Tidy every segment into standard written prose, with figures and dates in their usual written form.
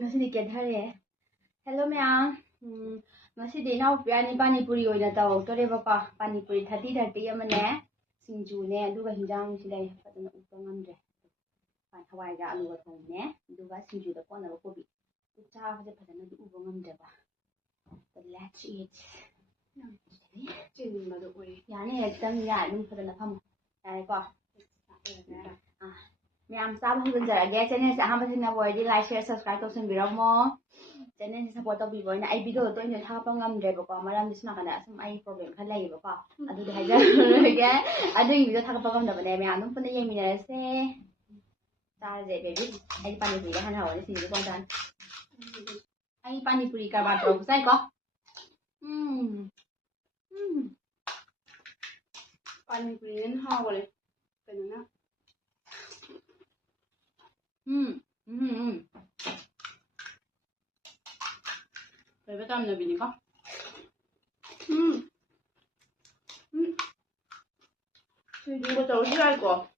Ngasi di kedhare. Hello ma'am. Ngasi di now biryani pani puri oina taw tore bapa pani puri 30 amane singju ne aduga hinjang silai padana upangam dre. Pan hawai ga alu thong ne aduga singju da kona kobi. Cha haje padana du upangam dre ba. But let's eat. Chin mà được ui. Yani ekdam ya dum padana pham. Yare ko. Ma'am sab hu gunjarage channel se aham thina boy like share subscribe tawsin biramo. Channel se support tabi boy na ai video to ina thapa ngam dre ba ko maram disna kana asum ai problem kha lai ba ko adu de haja ge adu video thapa ngam da bane me anum pune yemi na se ta je baby ai pani puri ga hana wani si ko dan ai pani puri ka ba to sai ko Pani puri nên hao rồi. Cái nó Phải biết tâm là vì có. thì 이거 저 싫어할 거.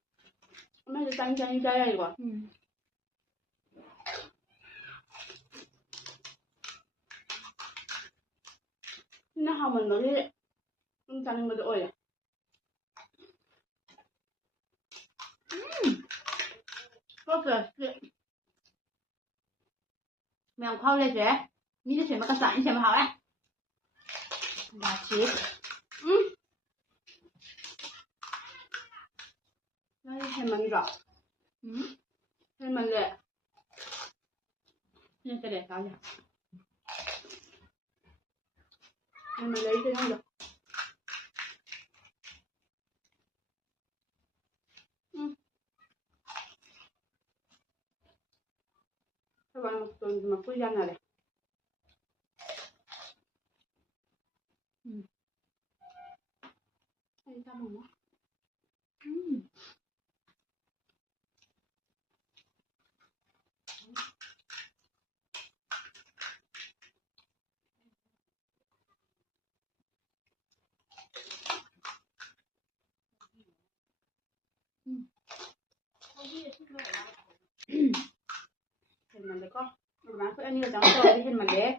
엄마도 짱짱이 짜야 이거. nó không mình nói thế. Không chăn mà ôi. Có kìa. Mèo khâu lên rẻ. Mình sẽ mà cái sẵn sẽ mà hảo đấy. Là chết. nó thêm mình rõ. Thêm mình lệ. Nhưng cái để sao nhỉ? Thêm mình lấy cái nó được. Các bạn một tuần mà cứ dân này này. Đây sao mà nó. Thêm mình được có. Mà bán cứ ăn như là trắng rồi thì thêm mình đấy.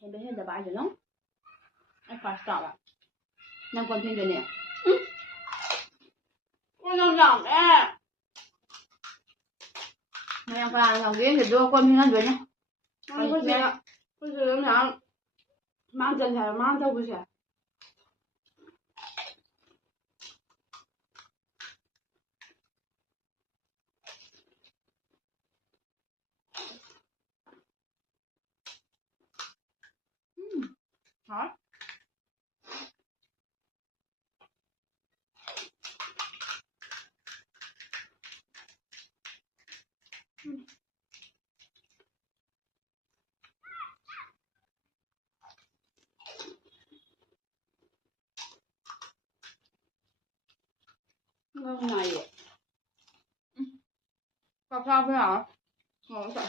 Em bé hiện giờ bài rồi lắm. Anh phải stop ạ. Năm con phim rồi nè. Ôi nó nhỏ nè. Mày ăn phải làm cái thì đưa con phim rồi nhá. Nó có gì ạ? Có gì lắm hả? Mang chân thẻ mang theo cái thẻ. Hả? Ngon này ạ. Cà phê với hả? Ngon vậy.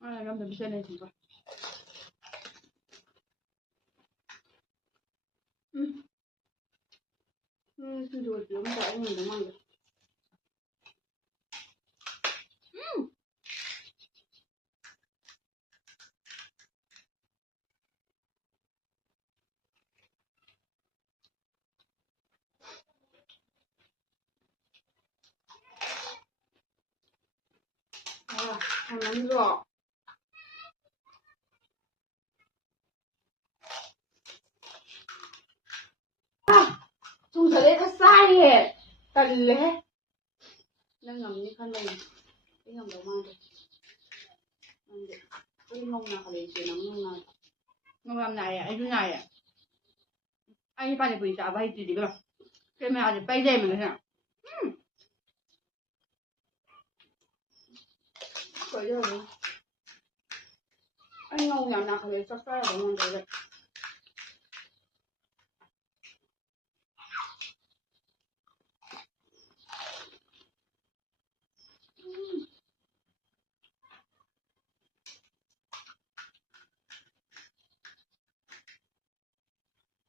Ai làm đầm sen này thì vậy. Xin rồi tiếng của anh mình nó mang được. Ăn nấm giò. Chung trở lên nó sai hề. Tần lẽ. Nó ngầm như khăn này. Cái ngầm đầu mang được. Mang được. Cái ngông nào phải để chỉ nắng ngông nào. Ngon làm này à, anh thứ này à. Anh pani puri chả bay gì đi cơ. Cái mèo thì bay dê mình thế. Rồi rồi. Anh ngông nào nào phải để sắc sắc ở ngon đấy.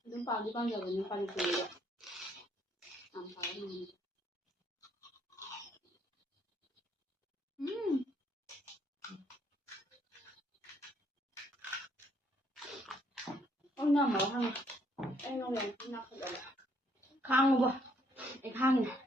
ꯑꯗꯨꯝ ꯄꯥꯝꯗꯤ ꯄꯥꯝꯖꯕꯅꯤ ꯄꯥꯅꯤꯄꯨꯔꯤꯗ ꯌꯥꯝ ꯄꯥꯝꯃꯤ ông nào mở hăng em không làm cái nào không được khang luôn cái khang này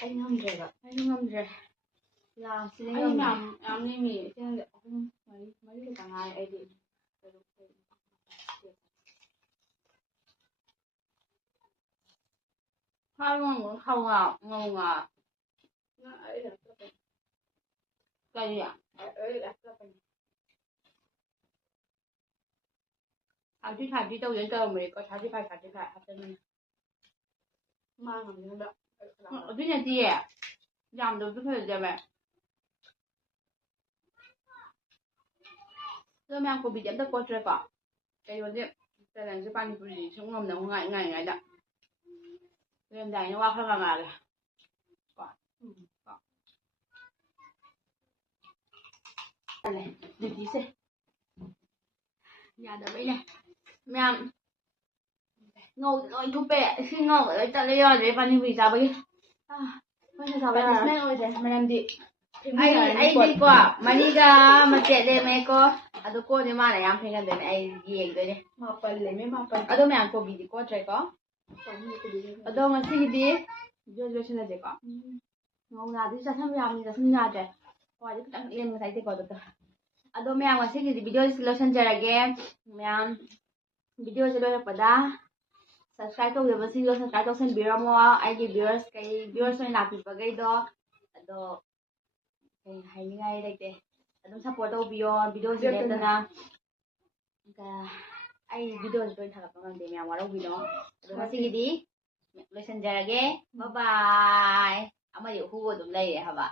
anh không rời ạ anh không rời làm xin anh anh làm đi mì trên là mấy cái cả ngày ấy đi hai ngon không à ngon à nó ấy là cái gì ạ ấy là phải đi đâu đến đâu mới có phải hấp dẫn mang làm như vậy ở bên nhà chị làm được cái thời gian vậy rồi mang cô bị giảm tốc qua chơi cỏ cái vấn đề cái này sẽ ban cái gì xuống ngầm nó ngày đó em dài nó qua không làm rồi cỏ này được gì xem nhà đỡ vậy này mẹ ngầu rồi thu bẹ khi ngầu ở đây lấy rồi để ban vì sao vậy bây giờ sao vậy này rồi thế mà làm gì ai đi qua maniga matele me ko adu ko ni mana yam phenga de ai yeng de ne mà phần lấy mấy mà phần adu me an ko bi di ko tre ko tổng như cái gì adu ma si di jo chena de ko ngau na di sa tham yam ni da sun ya de wa di tang lem sai de ko do adu me ang si di video solution jara ge me am video jelo pada subscribe to the single subscribe to send biro mo ai ge viewersoi na pi ba gai do ado hainigai leite adum support tawbiyo video siletana ka ai video join thagap ngamde me amaro bino adu masigidi loisanjarage bye bye amari hugo dum lay haba